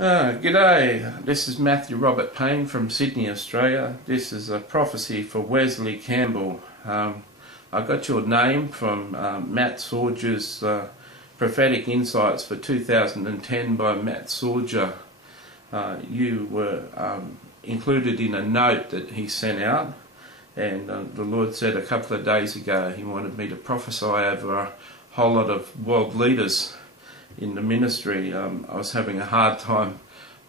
G'day, this is Matthew Robert Payne from Sydney, Australia. This is a prophecy for Wesley Campbell. I got your name from Matt Sorger's Prophetic Insights for 2010 by Matt Sorger. You were included in a note that he sent out, and the Lord said a couple of days ago he wanted me to prophesy over a whole lot of world leaders in the ministry. I was having a hard time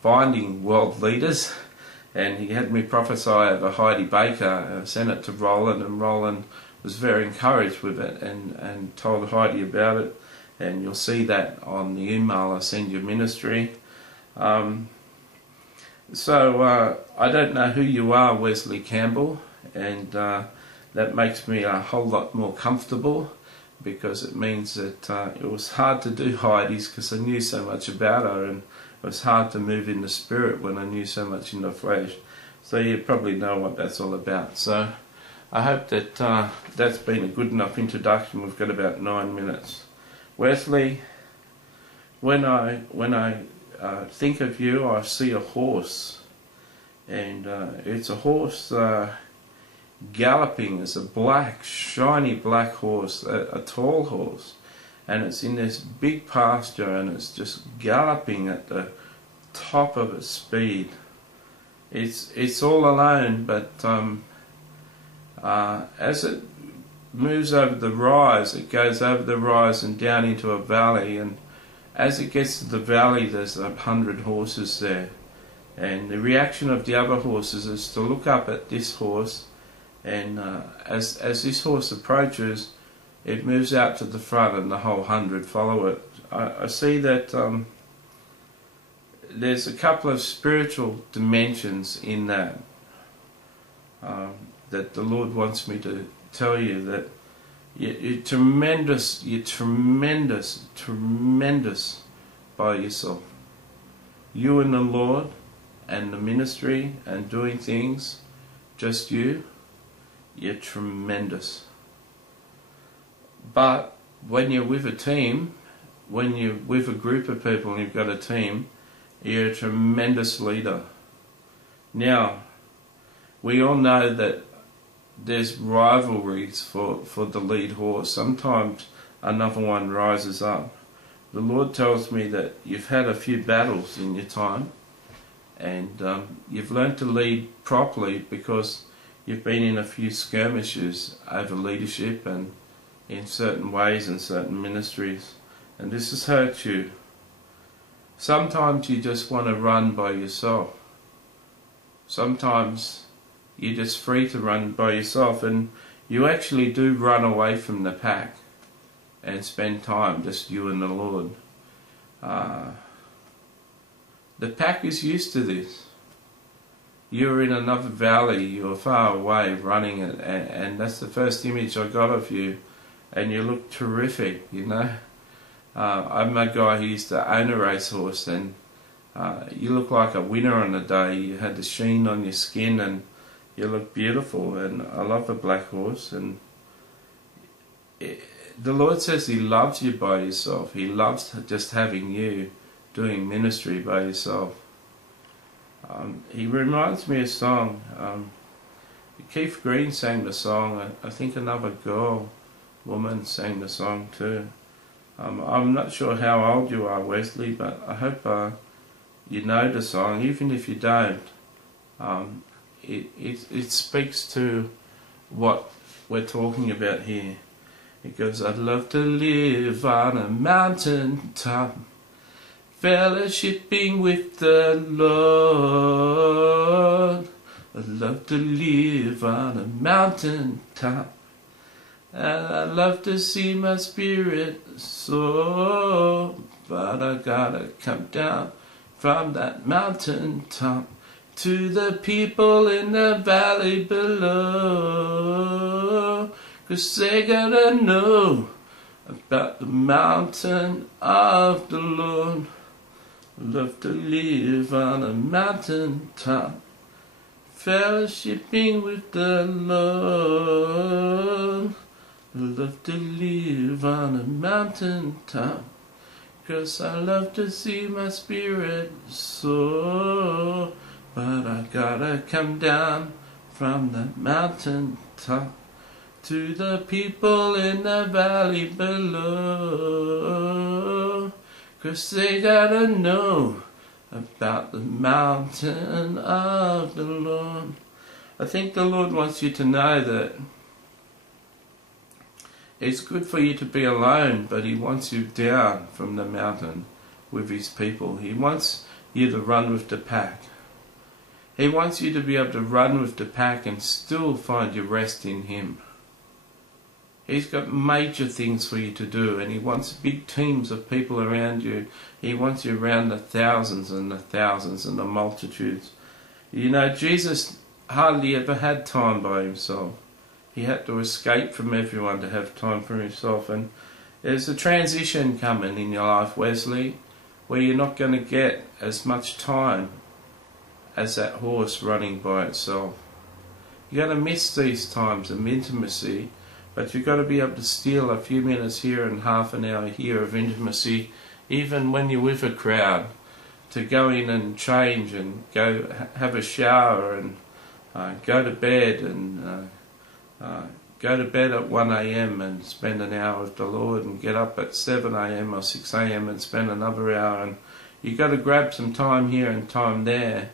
finding world leaders, and he had me prophesy over Heidi Baker. I sent it to Roland, and Roland was very encouraged with it and told Heidi about it, and you'll see that on the email I send your ministry. So I don't know who you are, Wesley Campbell, and that makes me a whole lot more comfortable, because it means that it was hard to do Heidi's because I knew so much about her, and it was hard to move in the spirit when I knew so much in the flesh. So you probably know what that's all about. So I hope that that's been a good enough introduction. We've got about 9 minutes. Wesley, when I think of you, I see a horse, and it's a horse galloping. Is a black, shiny black horse, a tall horse, and it's in this big pasture, and it's just galloping at the top of its speed. It's all alone, but as it moves over the rise, it goes over the rise and down into a valley, and as it gets to the valley, there's 100 horses there, and the reaction of the other horses is to look up at this horse. And as this horse approaches, it moves out to the front, and the whole 100 follow it. I see that there's a couple of spiritual dimensions in that that the Lord wants me to tell you, that you're tremendous by yourself. You and the Lord and the ministry and doing things, just you. You're tremendous. But when you're with a team, when you're with a group of people and you've got a team, you're a tremendous leader. Now, we all know that there's rivalries for the lead horse. Sometimes another one rises up. The Lord tells me that you've had a few battles in your time, and you've learned to lead properly because you've been in a few skirmishes over leadership and in certain ways and certain ministries, and this has hurt you. Sometimes you just want to run by yourself. Sometimes you're just free to run by yourself, and you actually do run away from the pack and spend time just you and the Lord. The pack is used to this. You're in another valley, you're far away running it, and that's the first image I got of you, and you look terrific, you know. I'm a guy who used to own a racehorse, and you look like a winner on the day. You had the sheen on your skin, and you look beautiful, and I love a black horse. And the Lord says He loves you by yourself. He loves just having you doing ministry by yourself. He reminds me of a song. Keith Green sang the song. I think another woman sang the song too. I'm not sure how old you are, Wesley, but I hope you know the song. Even if you don't, it speaks to what we're talking about here. It goes, I'd love to live on a mountain top, fellowshipping with the Lord. I'd love to live on a mountain top, and I'd love to see my spirit soar. But I gotta come down from that mountain top to the people in the valley below, 'cause they gotta know about the mountain of the Lord. Love to live on a mountain top, fellowshipping with the Lord. Love to live on a mountain top, 'cause I love to see my spirit soar. But I gotta come down from the mountain top to the people in the valley below, 'cause they gotta know about the mountain of the Lord. I think the Lord wants you to know that it's good for you to be alone, but He wants you down from the mountain with His people. He wants you to run with the pack. He wants you to be able to run with the pack and still find your rest in Him. He's got major things for you to do, and He wants big teams of people around you. He wants you around the thousands and the thousands and the multitudes. You know, Jesus hardly ever had time by Himself. He had to escape from everyone to have time for Himself. And there's a transition coming in your life, Wesley, where you're not going to get as much time as that horse running by itself. You're going to miss these times of intimacy, but you've got to be able to steal a few minutes here and half an hour here of intimacy, even when you're with a crowd, to go in and change and go have a shower and go to bed and go to bed at 1 a.m. and spend an hour with the Lord, and get up at 7 a.m. or 6 a.m. and spend another hour. And you've got to grab some time here and time there.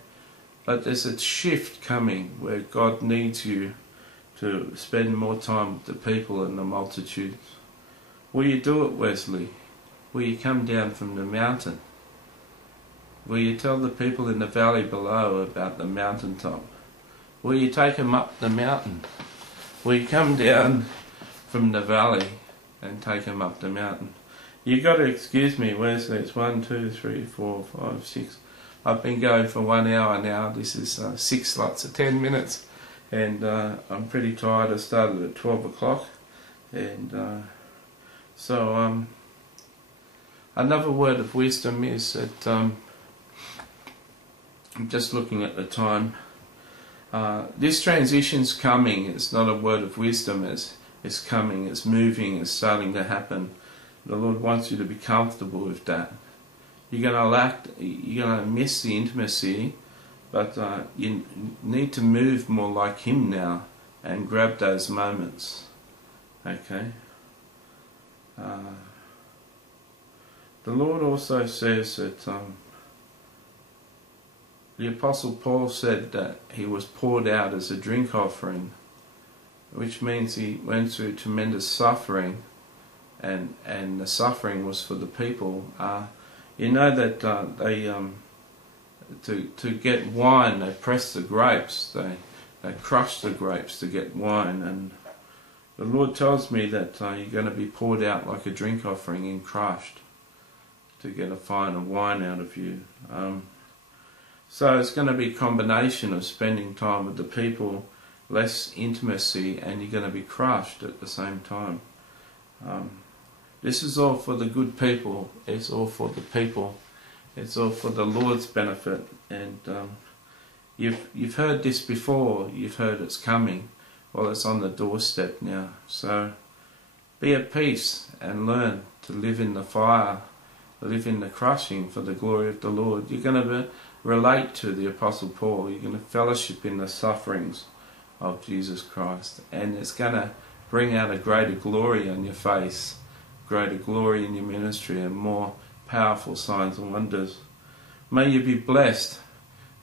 But there's a shift coming where God needs you to spend more time with the people and the multitudes. Will you do it, Wesley? Will you come down from the mountain? Will you tell the people in the valley below about the mountaintop? Will you take them up the mountain? Will you come down from the valley and take them up the mountain? You've got to excuse me, Wesley. It's 1, 2, 3, 4, 5, 6. I've been going for 1 hour now. This is 6 slots of 10 minutes. And I'm pretty tired. I started at 12 o'clock. And another word of wisdom is that I'm just looking at the time. This transition's coming. It's not a word of wisdom. It's coming. It's moving. It's starting to happen. The Lord wants you to be comfortable with that. You're going to miss the intimacy, but you need to move more like Him now and grab those moments. Okay. The Lord also says that the Apostle Paul said that he was poured out as a drink offering, which means he went through tremendous suffering, and the suffering was for the people. You know that to get wine, they press the grapes, they crush the grapes to get wine, and the Lord tells me that you're going to be poured out like a drink offering and crushed to get a finer wine out of you. So it's going to be a combination of spending time with the people, less intimacy, and you're going to be crushed at the same time. This is all for the good people. It's all for the people. It's all for the Lord's benefit. And you've heard this before. You've heard it's coming. Well, it's on the doorstep now. So be at peace and learn to live in the fire, live in the crushing for the glory of the Lord. You're going to relate to the Apostle Paul. You're going to fellowship in the sufferings of Jesus Christ. And it's going to bring out a greater glory on your face, greater glory in your ministry, and more powerful signs and wonders. May you be blessed.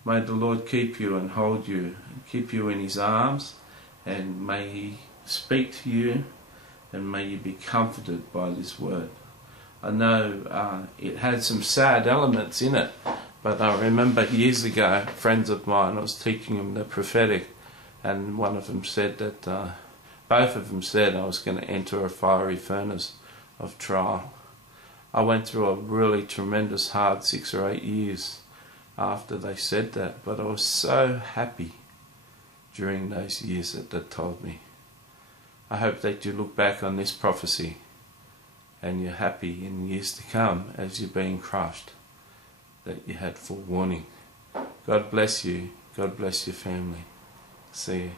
May the Lord keep you and hold you, and keep you in His arms, and may He speak to you, and may you be comforted by this word. I know it had some sad elements in it, but I remember years ago, friends of mine, I was teaching them the prophetic, and one of them said that, both of them said I was going to enter a fiery furnace of trial. I went through a really tremendous hard 6 or 8 years after they said that, but I was so happy during those years that they told me. I hope that you look back on this prophecy and you're happy in years to come as you're being crushed, that you had forewarning. God bless you. God bless your family. See you.